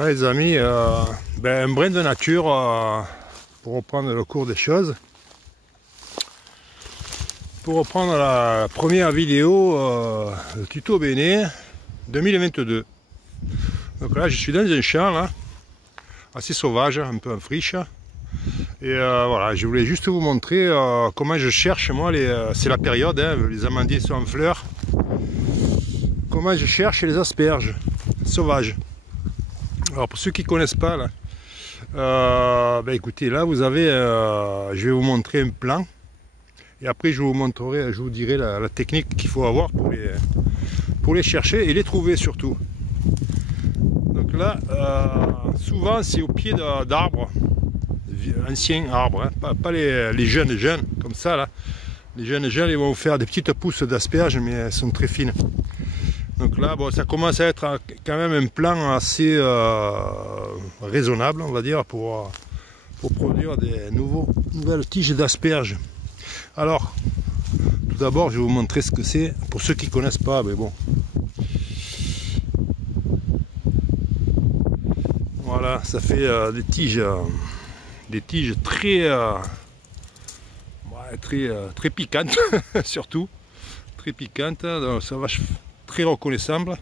Ouais, les amis, un brin de nature pour reprendre le cours des choses. Pour reprendre la première vidéo, le tuto Béné 2022. Donc là, je suis dans un champ là, assez sauvage, un peu en friche. Et voilà, je voulais juste vous montrer comment je cherche, moi, c'est la période, hein, les amandiers sont en fleurs. Comment je cherche les asperges sauvages. Alors pour ceux qui ne connaissent pas, là, écoutez, là vous avez, je vais vous montrer un plan. Et après je vous montrerai, je vous dirai la technique qu'il faut avoir pour les chercher et les trouver surtout. Donc là, souvent c'est au pied d'arbres, anciens arbres, hein, pas les jeunes comme ça là. Les jeunes ils vont vous faire des petites pousses d'asperges, mais elles sont très fines. Donc là, bon, ça commence à être quand même un plan assez raisonnable, on va dire, pour produire des nouvelles tiges d'asperges. Alors, tout d'abord, je vais vous montrer ce que c'est, pour ceux qui ne connaissent pas, mais bon. Voilà, ça fait des tiges très piquantes, surtout, très piquantes, donc ça va très reconnaissable.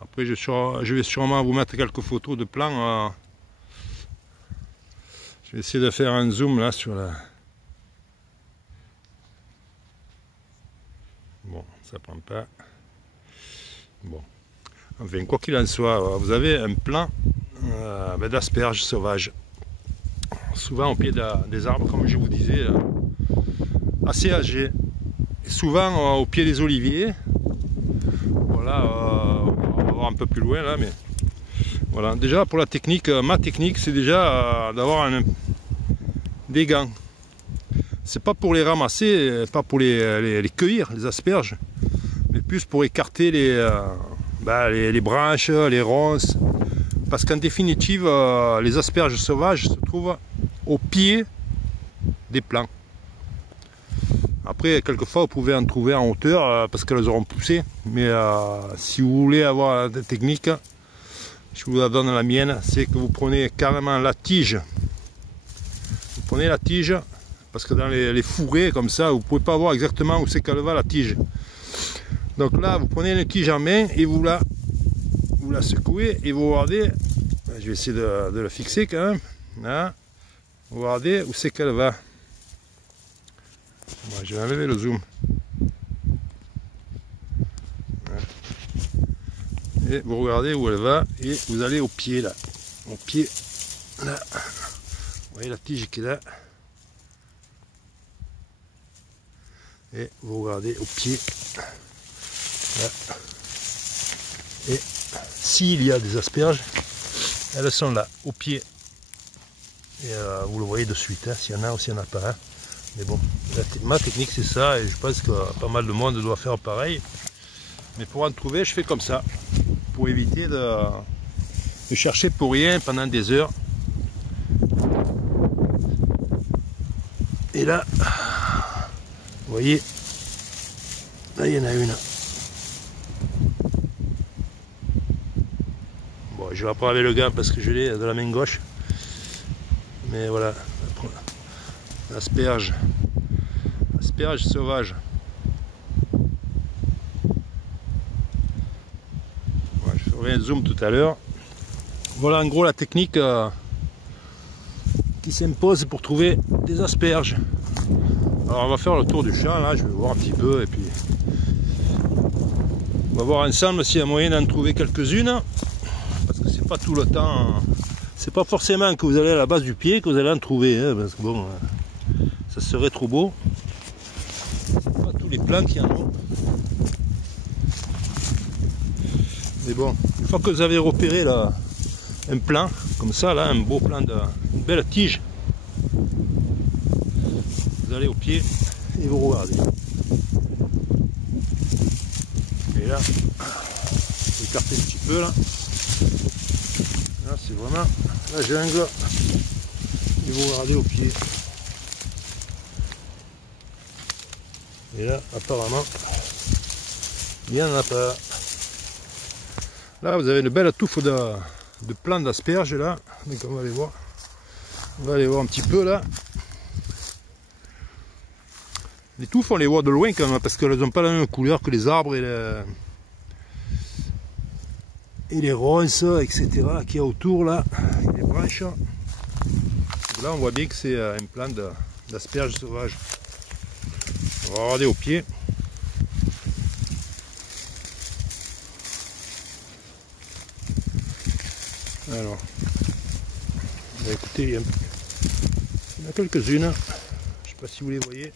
Après je vais sûrement vous mettre quelques photos de plans. Je vais essayer de faire un zoom là sur la... Bon, ça prend pas. Bon, enfin quoi qu'il en soit, vous avez un plan d'asperges sauvages. Souvent au pied des arbres, comme je vous disais, assez âgés. Et souvent au pied des oliviers. Voilà, on va voir un peu plus loin là, mais voilà. Déjà pour la technique, ma technique, c'est déjà d'avoir des gants. C'est pas pour les ramasser, pas pour les cueillir, les asperges, mais plus pour écarter les branches, les ronces. Parce qu'en définitive, les asperges sauvages se trouvent au pied des plants. Après, quelquefois, vous pouvez en trouver en hauteur parce qu'elles auront poussé. Mais si vous voulez avoir des techniques, je vous la donne la mienne, c'est que vous prenez carrément la tige. Vous prenez la tige, parce que dans les fourrés, comme ça, vous ne pouvez pas voir exactement où c'est qu'elle va la tige. Donc là, vous prenez une tige en main et vous la secouez et vous regardez. Je vais essayer de la fixer quand même. Là, vous regardez où c'est qu'elle va. Bon, je vais enlever le zoom. Et vous regardez où elle va et vous allez au pied là. Au pied là. Vous voyez la tige qui est là. Et vous regardez au pied là. Et s'il y a des asperges, elles sont là, au pied. Et vous le voyez de suite, hein, s'il y en a ou s'il n'y en a pas. Hein. Mais bon, ma technique c'est ça, et je pense que pas mal de monde doit faire pareil. Mais pour en trouver, je fais comme ça, pour éviter de chercher pour rien pendant des heures. Et là, vous voyez, là il y en a une. Bon, je vais pas avec le gant parce que je l'ai de la main gauche. Mais voilà, l'asperge sauvage. Ouais, je ferai un zoom tout à l'heure. Voilà en gros la technique qui s'impose pour trouver des asperges. Alors on va faire le tour du champ là, je vais voir un petit peu et puis on va voir ensemble s'il y a moyen d'en trouver quelques-unes. Parce que c'est pas tout le temps, c'est pas forcément que vous allez à la base du pied que vous allez en trouver, hein, parce que bon, ça serait trop beau. C'est pas tous les plants qui en ont. Mais bon, une fois que vous avez repéré là, un plan, comme ça, là, un beau plan, une belle tige, vous allez au pied et vous regardez. Et là, vous écartez un petit peu là. Là, c'est vraiment la jungle. Et vous regardez au pied. Et là, apparemment, il n'y en a pas. Là vous avez une belle touffe de plants d'asperges là, donc on va aller voir. On va aller voir un petit peu là. Les touffes on les voit de loin quand même parce qu'elles n'ont pas la même couleur que les arbres et les ronces, etc. qu'il y a autour là, et les branches. Donc là on voit bien que c'est un plant d'asperges sauvages. On va regarder au pied. Alors, bah écoutez, il y en a quelques-unes, je ne sais pas si vous les voyez.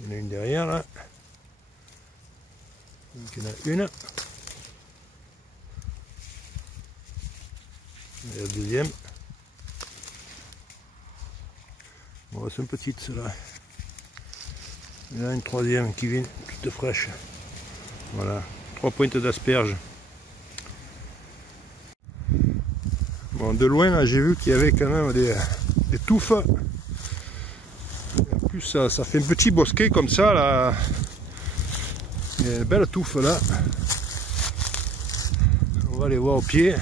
Il y en a une derrière là. Donc il y en a une. Et la deuxième. Bon, c'est une petite celle-là. Il y en a une troisième qui vient toute fraîche. Voilà, 3 pointes d'asperges. Bon, de loin là j'ai vu qu'il y avait quand même des touffes. Et en plus ça fait un petit bosquet comme ça là. Il y a une belle touffe là. On va les voir au pied.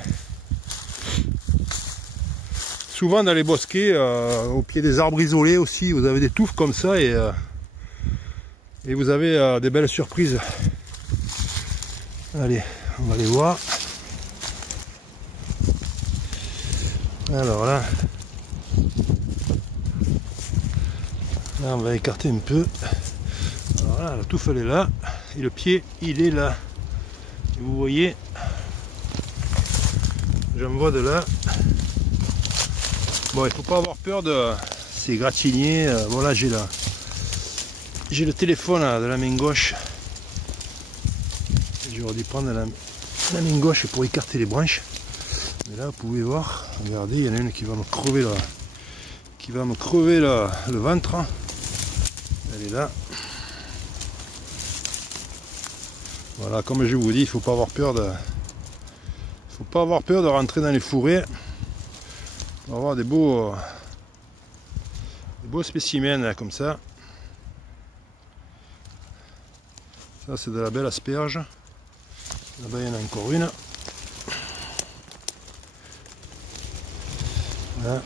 Souvent dans les bosquets, au pied des arbres isolés aussi, vous avez des touffes comme ça et vous avez des belles surprises. Allez, on va les voir. Alors là, on va écarter un peu. Alors là, la touffe elle est là et le pied il est là. Et vous voyez, j'en vois de là. Bon, il faut pas avoir peur de ces égratigner. Voilà, j'ai le téléphone là, de la main gauche. J'aurais dû prendre la main gauche pour écarter les branches. Mais là, vous pouvez voir, regardez, il y en a une qui va me crever le ventre. Elle est là. Voilà, comme je vous dis, il faut pas avoir peur de rentrer dans les fourrés. On va avoir des beaux spécimens là, comme ça. Ça c'est de la belle asperge. Là-bas il y en a encore une. Là.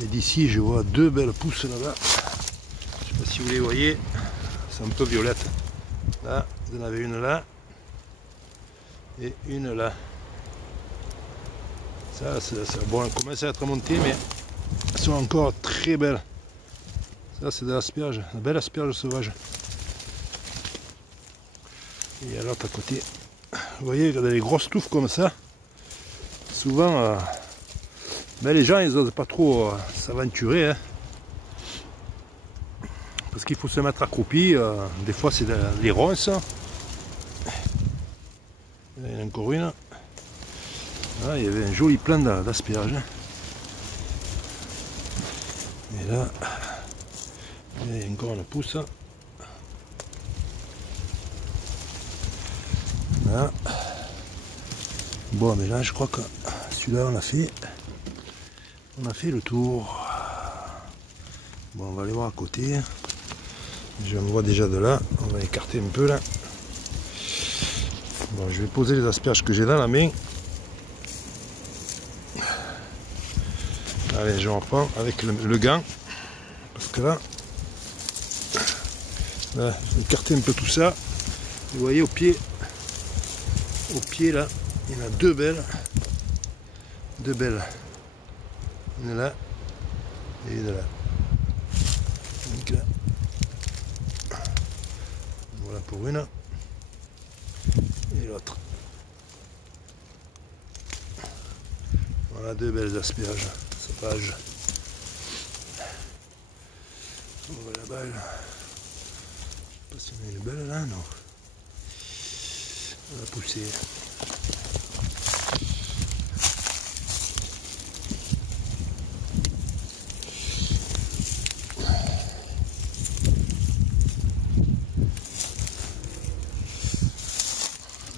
Et d'ici je vois 2 belles pousses là-bas. Je sais pas si vous les voyez. C'est un peu violette. Là, vous en avez une là. Et une là. Ça, bon, elle commence à être montée, mais elles sont encore très belles. Ça, c'est de l'asperge, une belle asperge sauvage. Et à l'autre à côté, vous voyez, regardez les grosses touffes comme ça. Souvent, ben les gens, ils n'osent pas trop s'aventurer. Hein, parce qu'il faut se mettre accroupi. Des fois, c'est les ronces. Il y en a encore une. Là, il y avait un joli plant d'asperges. Et là, il y a encore une pousse. Là. Bon, mais là, je crois que celui-là, on a fait le tour. Bon, on va aller voir à côté. Je me vois déjà de là. On va écarter un peu là. Bon, je vais poser les asperges que j'ai dans la main. Allez, je reprends avec le gant, parce que là, je vais écarter un peu tout ça. Vous voyez au pied là, il y en a 2 belles, une là et une là. Donc là, voilà pour une et l'autre. Voilà 2 belles asperges sauvages. On voit la balle. Je sais pas si on a une belle là, non. On va pousser.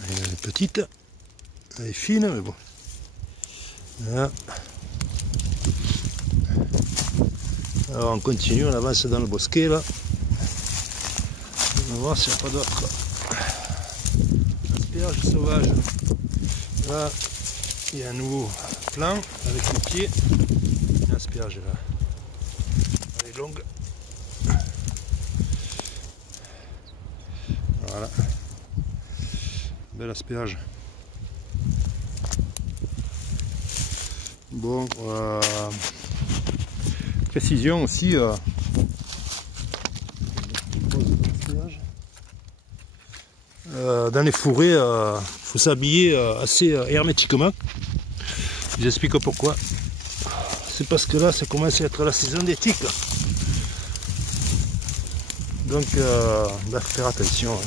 Elle est petite, elle est fine, mais bon. Là. Alors on continue, on avance dans le bosquet là. On va voir s'il n'y a pas d'autres asperges sauvages. Là, il y a un nouveau plan avec le pied. Une asperge là. Elle est longue. Voilà. Belle asperge. Bon, précision aussi. Dans les fourrés, il faut s'habiller assez hermétiquement. Je vous explique pourquoi. C'est parce que là, ça commence à être la saison des tiques. Donc, il faut faire attention.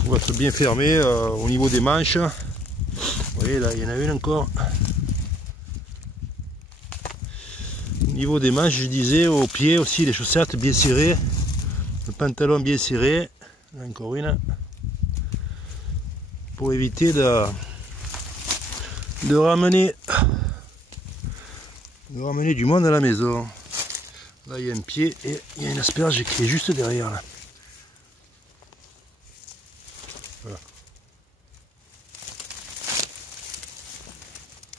Il faut être bien fermé au niveau des manches. Vous voyez, là, il y en a une encore. Au niveau des manches, je disais, aux pieds aussi, les chaussettes bien serrées. Le pantalon bien serré. Là, encore une. Pour éviter de ramener du monde à la maison. Là il y a un pied et il y a une asperge qui est juste derrière là. Voilà.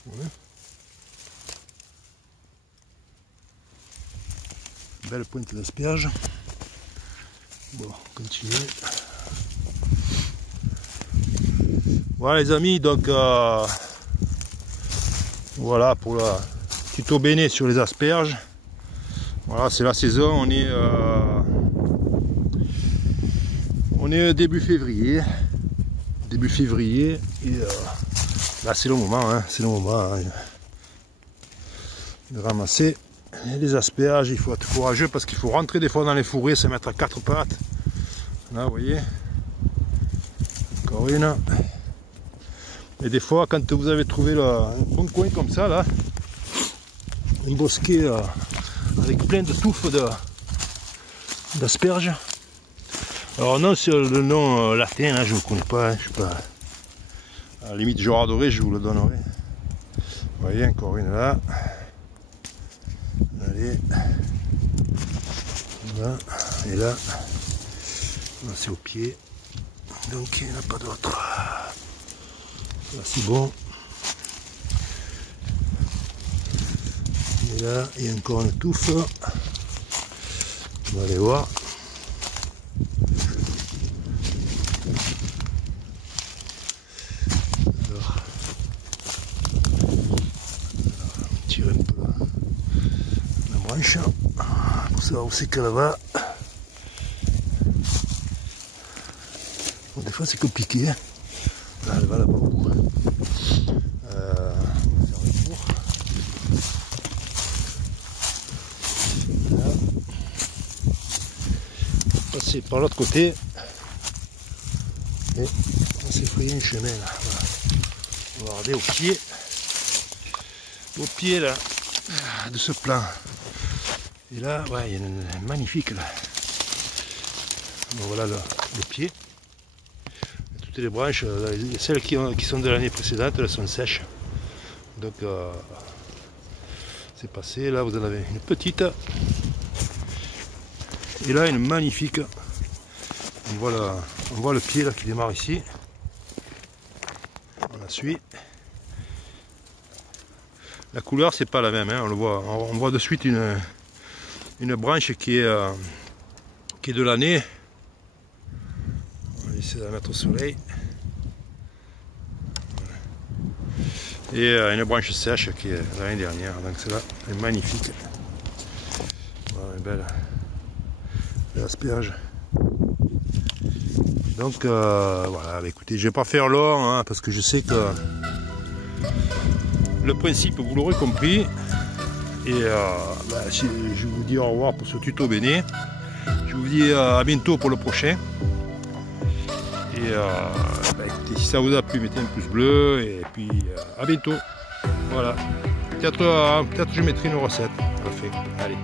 Voilà. Belle pointe d'asperge. Bon, continue. Voilà les amis, donc voilà pour le tuto béné sur les asperges. Voilà, c'est la saison, on est début février. Et là c'est le moment, hein, de ramasser les asperges. Il faut être courageux parce qu'il faut rentrer des fois dans les fourrés, se mettre à quatre pattes. Là vous voyez, encore une. Et des fois, quand vous avez trouvé un bon coin comme ça, là, un bosquet avec plein de touffes d'asperges. Alors non, c'est le nom latin, là, je ne le connais pas, hein, je sais pas. À la limite, j'aurais adoré, je vous le donnerai. Vous voyez, encore une là. Allez. Là, et là. Là, c'est au pied. Donc, il n'y en a pas d'autre. Là c'est bon. Et là il y a encore une touffe. On va aller voir. Alors, on tire un peu la branche pour savoir où c'est qu'elle va. Bon, des fois c'est compliqué. Hein. Là, elle va là-bas au bout. On va faire le tour. Là. Passer par l'autre côté. Et on s'est frayé un chemin là. Voilà. On va regarder au pied là, de ce plan. Et là, ouais, il y a une magnifique là. Bon, voilà le pied. Les branches, celles qui sont de l'année précédente, elles sont sèches. Donc c'est passé. Là vous en avez une petite. Et là une magnifique. On voit le pied là qui démarre ici. On la suit. La couleur c'est pas la même, hein, on le voit. On voit de suite une branche qui est de l'année. On va essayer de la mettre au soleil. Et une branche sèche qui est l'année dernière, donc celle-là est magnifique. Voilà, une belle asperge. Donc voilà, écoutez, je vais pas faire long hein, parce que je sais que le principe vous l'aurez compris. Et je vous dis au revoir pour ce tuto béné. Je vous dis à bientôt pour le prochain. Et écoutez, si ça vous a plu, mettez un pouce bleu et puis à bientôt. Voilà. Peut-être je mettrai une recette. Parfait. Allez.